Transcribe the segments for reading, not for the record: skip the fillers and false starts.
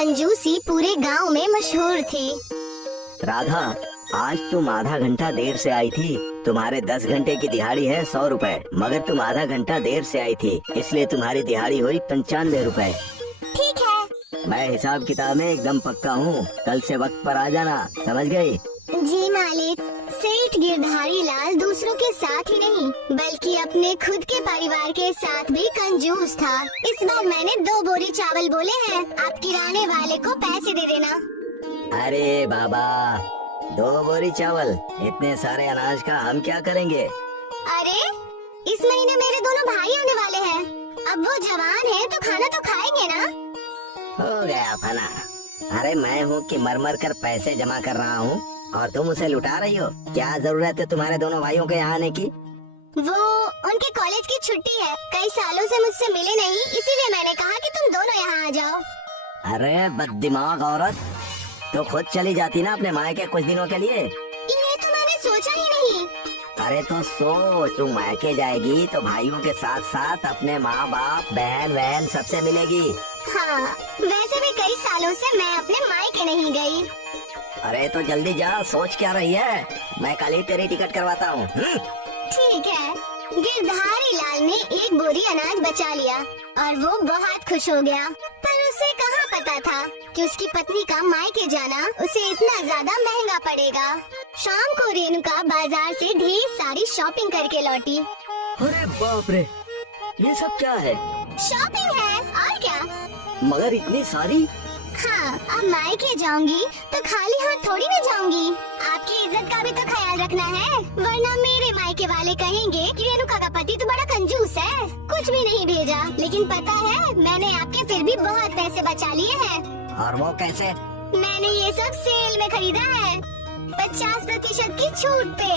कंजूसी पूरे गांव में मशहूर थी। राधा, आज तुम आधा घंटा देर से आई थी। तुम्हारे 10 घंटे की दिहाड़ी है 100 रुपए, मगर तुम आधा घंटा देर से आई थी, इसलिए तुम्हारी दिहाड़ी हुई 95 रुपए। ठीक है। मैं हिसाब किताब में एकदम पक्का हूँ, कल से वक्त पर आ जाना, समझ गई? जी मालिक। सेठ गिरधारी लाल दूसरों के साथ ही नहीं बल्कि अपने खुद के परिवार के साथ भी कंजूस था। इस बार मैंने 2 बोरी चावल बोले हैं, आप किराने वाले को पैसे दे देना। अरे बाबा, 2 बोरी चावल, इतने सारे अनाज का हम क्या करेंगे? अरे इस महीने मेरे दोनों भाई आने वाले हैं, अब वो जवान है तो खाना तो खाएंगे ना। हो गया फना। अरे मैं हूँ कि मर मर कर पैसे जमा कर रहा हूँ और तुम उसे लुटा रही हो। क्या जरूरत है तुम्हारे दोनों भाइयों के यहाँ आने की? वो उनके कॉलेज की छुट्टी है, कई सालों से मुझसे मिले नहीं, इसीलिए मैंने कहा कि तुम दोनों यहाँ आ जाओ। अरे बददिमाग औरत, तो खुद चली जाती ना अपने मायके कुछ दिनों के लिए। ये तो मैंने सोचा ही नहीं। अरे तो सोच, तू मायके जाएगी तो भाइयों के साथ साथ अपने माँ बाप बहन वहन सबसे मिलेगी। हाँ, वैसे भी कई सालों से मैं अपने मायके नहीं गई। अरे तो जल्दी जा, सोच क्या रही है? मैं कल ही तेरी टिकट करवाता हूँ। ठीक है। गिरधारी लाल ने 1 बोरी अनाज बचा लिया और वो बहुत खुश हो गया, पर उसे कहाँ पता था कि उसकी पत्नी का मायके जाना उसे इतना ज्यादा महंगा पड़ेगा। शाम को रेणुका बाजार से ढेर सारी शॉपिंग करके लौटी। अरे बाप रे, ये सब क्या है? शॉपिंग है और क्या? मगर इतनी सारी? हाँ, अब मायके जाऊंगी तो खाली हाथ थोड़ी न जाऊंगी। आपकी इज्जत का भी तो ख्याल रखना है, वरना मेरे मायके वाले कहेंगे कि रेणुका का पति तो बड़ा कंजूस है, कुछ भी नहीं भेजा। लेकिन पता है, मैंने आपके फिर भी बहुत पैसे बचा लिए हैं। और वो कैसे? मैंने ये सब सेल में खरीदा है, 50% की छूट पे।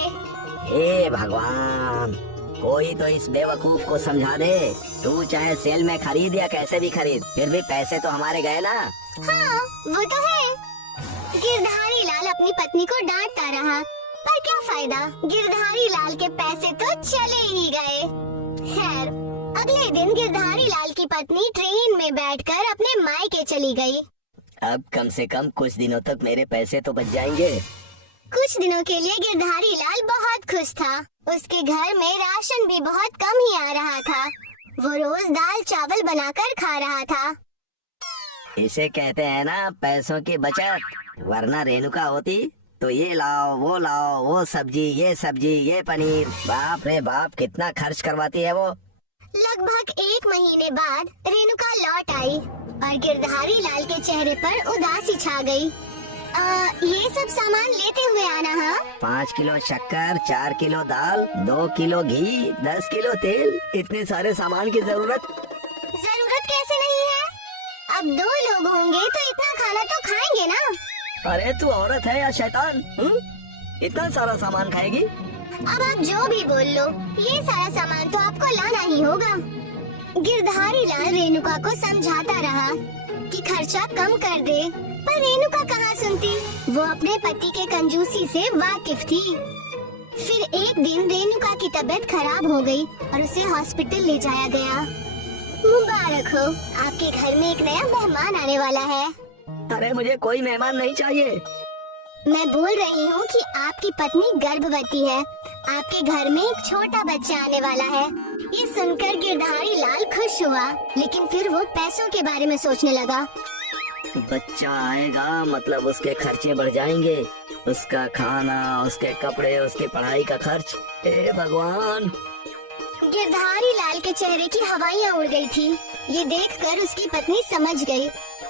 हे भगवान, कोई तो इस बेवकूफ को समझा दे। तू चाहे सेल में खरीद या कैसे भी खरीद, फिर भी पैसे तो हमारे गए ना। हाँ, वो तो है। गिरधारी लाल अपनी पत्नी को डांटता रहा, पर क्या फायदा, गिरधारी लाल के पैसे तो चले ही गए। खैर, अगले दिन गिरधारी लाल की पत्नी ट्रेन में बैठकर अपने मायके चली गई। अब कम से कम कुछ दिनों तक मेरे पैसे तो बच जाएंगे। कुछ दिनों के लिए गिरधारी लाल बहुत खुश था। उसके घर में राशन भी बहुत कम ही आ रहा था। वो रोज दाल चावल बनाकर खा रहा था। इसे कहते हैं ना पैसों की बचत, वरना रेणुका होती तो ये लाओ, वो सब्जी, ये पनीर, बाप रे बाप कितना खर्च करवाती है वो। लगभग 1 महीने बाद रेणुका लौट आई और गिरधारी लाल के चेहरे पर उदासी छा गई। ये सब सामान लेते हुए आना। हाँ, 5 किलो शक्कर, 4 किलो दाल, 2 किलो घी, 10 किलो तेल, इतने सारे सामान की जरूरत कैसे नहीं है? अब 2 लोग होंगे तो इतना खाना तो खाएंगे ना। अरे तू औरत है या शैतान? इतना सारा सामान खाएगी? अब आप जो भी बोल लो, ये सारा सामान तो आपको लाना ही होगा। गिरधारी लाल रेणुका को समझाता रहा कि खर्चा कम कर दे, पर रेणुका कहाँ सुनती। वो अपने पति के कंजूसी से वाकिफ थी। फिर एक दिन रेणुका की तबीयत खराब हो गई और उसे हॉस्पिटल ले जाया गया। मुबारक हो, आपके घर में एक नया मेहमान आने वाला है। अरे मुझे कोई मेहमान नहीं चाहिए। मैं बोल रही हूँ कि आपकी पत्नी गर्भवती है, आपके घर में एक छोटा बच्चा आने वाला है। ये सुनकर गिरधारी लाल खुश हुआ, लेकिन फिर वो पैसों के बारे में सोचने लगा। बच्चा आएगा मतलब उसके खर्चे बढ़ जाएंगे, उसका खाना, उसके कपड़े, उसकी पढ़ाई का खर्च। हे भगवान! गिरधारी लाल के चेहरे की हवाइयाँ उड़ गई थी। ये देखकर उसकी पत्नी समझ गई,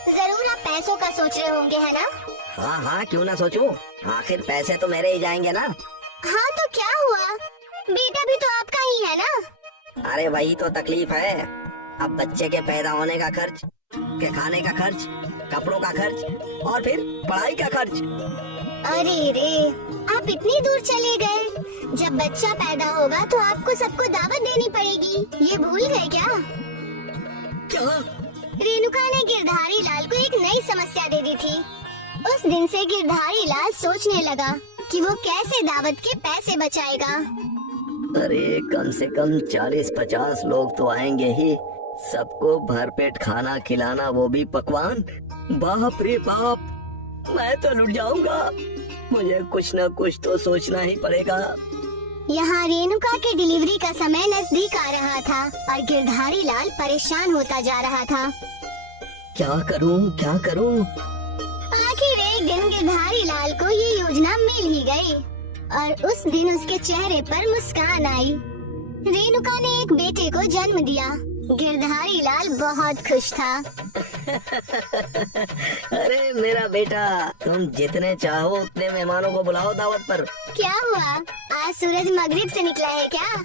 जरूर आप पैसों का सोच रहे होंगे, है ना? हाँ, क्यों ना सोचूं? आखिर पैसे तो मेरे ही जाएंगे ना। हाँ तो क्या हुआ, बेटा भी तो आपका ही है ना। अरे वही तो तकलीफ है। अब बच्चे के पैदा होने का खर्च, के खाने का खर्च, कपड़ों का खर्च और फिर पढ़ाई का खर्च। अरे रे, आप इतनी दूर चले गए। जब बच्चा पैदा होगा तो आपको सबको दावत देनी पड़ेगी, ये भूल गए क्या? क्या? रेणुका ने गिरधारी लाल को एक नई समस्या दे दी थी। उस दिन से गिरधारी लाल सोचने लगा कि वो कैसे दावत के पैसे बचाएगा। अरे कम से कम 40-50 लोग तो आएंगे ही, सबको भरपेट खाना खिलाना, वो भी पकवान। बाप रे बाप, मैं तो लुट जाऊंगा। मुझे कुछ न कुछ तो सोचना ही पड़ेगा। यहाँ रेणुका के डिलीवरी का समय नजदीक आ रहा था और गिरधारी लाल परेशान होता जा रहा था। क्या करूं क्या करूं? आखिर एक दिन गिरधारी लाल को ये योजना मिल ही गई और उस दिन उसके चेहरे पर मुस्कान आई। रेणुका ने एक बेटे को जन्म दिया। गिरधारी लाल बहुत खुश था। अरे मेरा बेटा, तुम जितने चाहो उतने मेहमानों को बुलाओ दावत पर। क्या हुआ, आज सूरज मगरिब से निकला है क्या?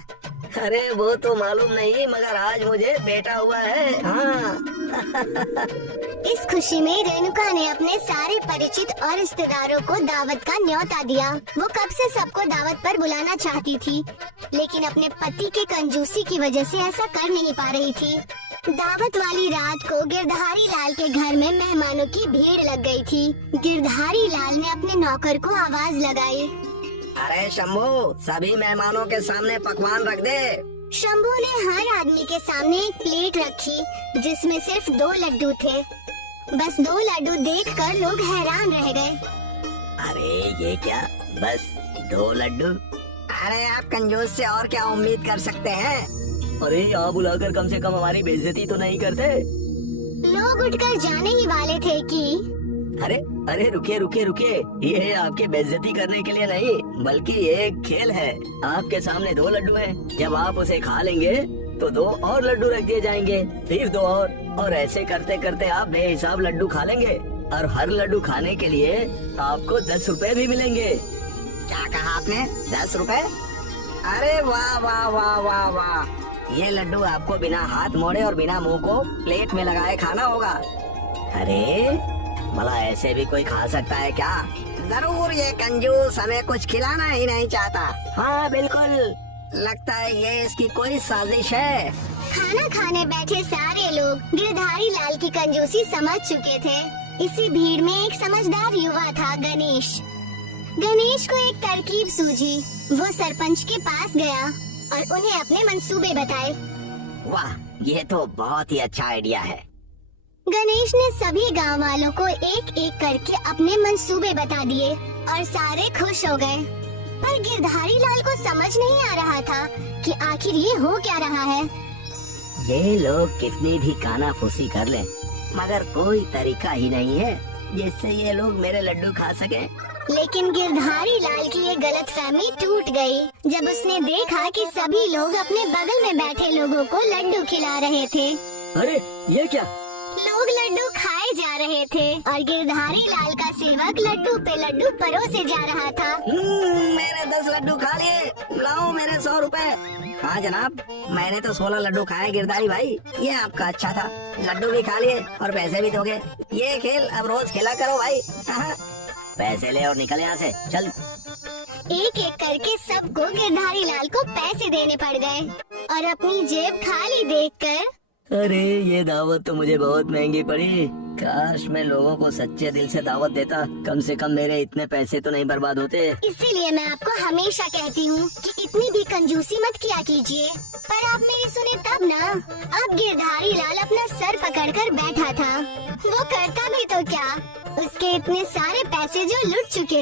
अरे वो तो मालूम नहीं, मगर आज मुझे बेटा हुआ है। हाँ। इस खुशी में रेणुका ने अपने सारे परिचित और रिश्तेदारों को दावत का न्योता दिया। वो कब से सबको दावत पर बुलाना चाहती थी, लेकिन अपने पति के कंजूसी की वजह से ऐसा कर नहीं पा रही थी। दावत वाली रात को गिरधारी लाल के घर में मेहमानों की भीड़ लग गई थी। गिरधारी लाल ने अपने नौकर को आवाज लगाई, अरे शंभू, सभी मेहमानों के सामने पकवान रख दे। शंभू ने हर आदमी के सामने एक प्लेट रखी जिसमें सिर्फ 2 लड्डू थे। बस 2 लड्डू देखकर लोग हैरान रह गए। अरे ये क्या, बस 2 लड्डू? अरे आप कंजूस से और क्या उम्मीद कर सकते हैं? अरे यहाँ बुलाकर कम से कम हमारी बेइज्जती तो नहीं करते। लोग उठकर जाने ही वाले थे कि अरे अरे रुकिए रुकिए रुकिए, ये आपके बेइज्जती करने के लिए नहीं, बल्कि ये एक खेल है। आपके सामने 2 लड्डू हैं। जब आप उसे खा लेंगे तो 2 और लड्डू रख दिए जाएंगे, फिर 2 और ऐसे करते करते आप बेहिसाब लड्डू खा लेंगे और हर लड्डू खाने के लिए आपको 10 रुपए भी मिलेंगे। क्या कहा आपने? 10 रुपए? अरे वाह वाह वाह वाह वाह, ये लड्डू आपको बिना हाथ मोड़े और बिना मुंह को प्लेट में लगाए खाना होगा। अरे भला ऐसे भी कोई खा सकता है क्या? जरूर ये कंजूस हमें कुछ खिलाना ही नहीं चाहता। हाँ बिल्कुल, लगता है ये इसकी कोई साजिश है। खाना खाने बैठे सारे लोग गिरधारी लाल की कंजूसी समझ चुके थे। इसी भीड़ में एक समझदार युवा था, गणेश। गणेश को एक तरकीब सूझी। वो सरपंच के पास गया और उन्हें अपने मंसूबे बताए। वाह, ये तो बहुत ही अच्छा आइडिया है। गणेश ने सभी गांव वालों को एक एक करके अपने मंसूबे बता दिए और सारे खुश हो गए। पर गिरधारी लाल को समझ नहीं आ रहा था कि आखिर ये हो क्या रहा है। ये लोग कितनी भी कानाफूसी कर लें, मगर कोई तरीका ही नहीं है जिससे ये लोग मेरे लड्डू खा सके। लेकिन गिरधारी लाल की ये गलतफहमी टूट गई जब उसने देखा कि सभी लोग अपने बगल में बैठे लोगों को लड्डू खिला रहे थे। अरे ये क्या? लोग लड्डू खाए जा रहे थे और गिरधारी लाल का सेवक लड्डू पे लड्डू परोसे जा रहा था। मेरे 10 लड्डू खा लिए, लाओ मेरे 100 रुपए। हाँ जनाब, मैंने तो 16 लड्डू खाए गिरधारी भाई, ये आपका अच्छा था। लड्डू भी खा लिए और पैसे भी दोगे। ये खेल अब रोज खेला करो भाई। हाँ, पैसे ले और निकल यहाँ से, चल। एक एक करके सबको गिरधारी लाल को पैसे देने पड़ गए और अपनी जेब खाली देखकर अरे ये दावत तो मुझे बहुत महंगी पड़ी। काश मैं लोगों को सच्चे दिल से दावत देता, कम से कम मेरे इतने पैसे तो नहीं बर्बाद होते। इसीलिए मैं आपको हमेशा कहती हूँ कि इतनी भी कंजूसी मत किया कीजिए। पर आप मेरी सुने तब ना। अब गिरधारी लाल अपना सर पकड़कर बैठा था। वो करता भी तो क्या, उसके इतने सारे पैसे जो लुट चुके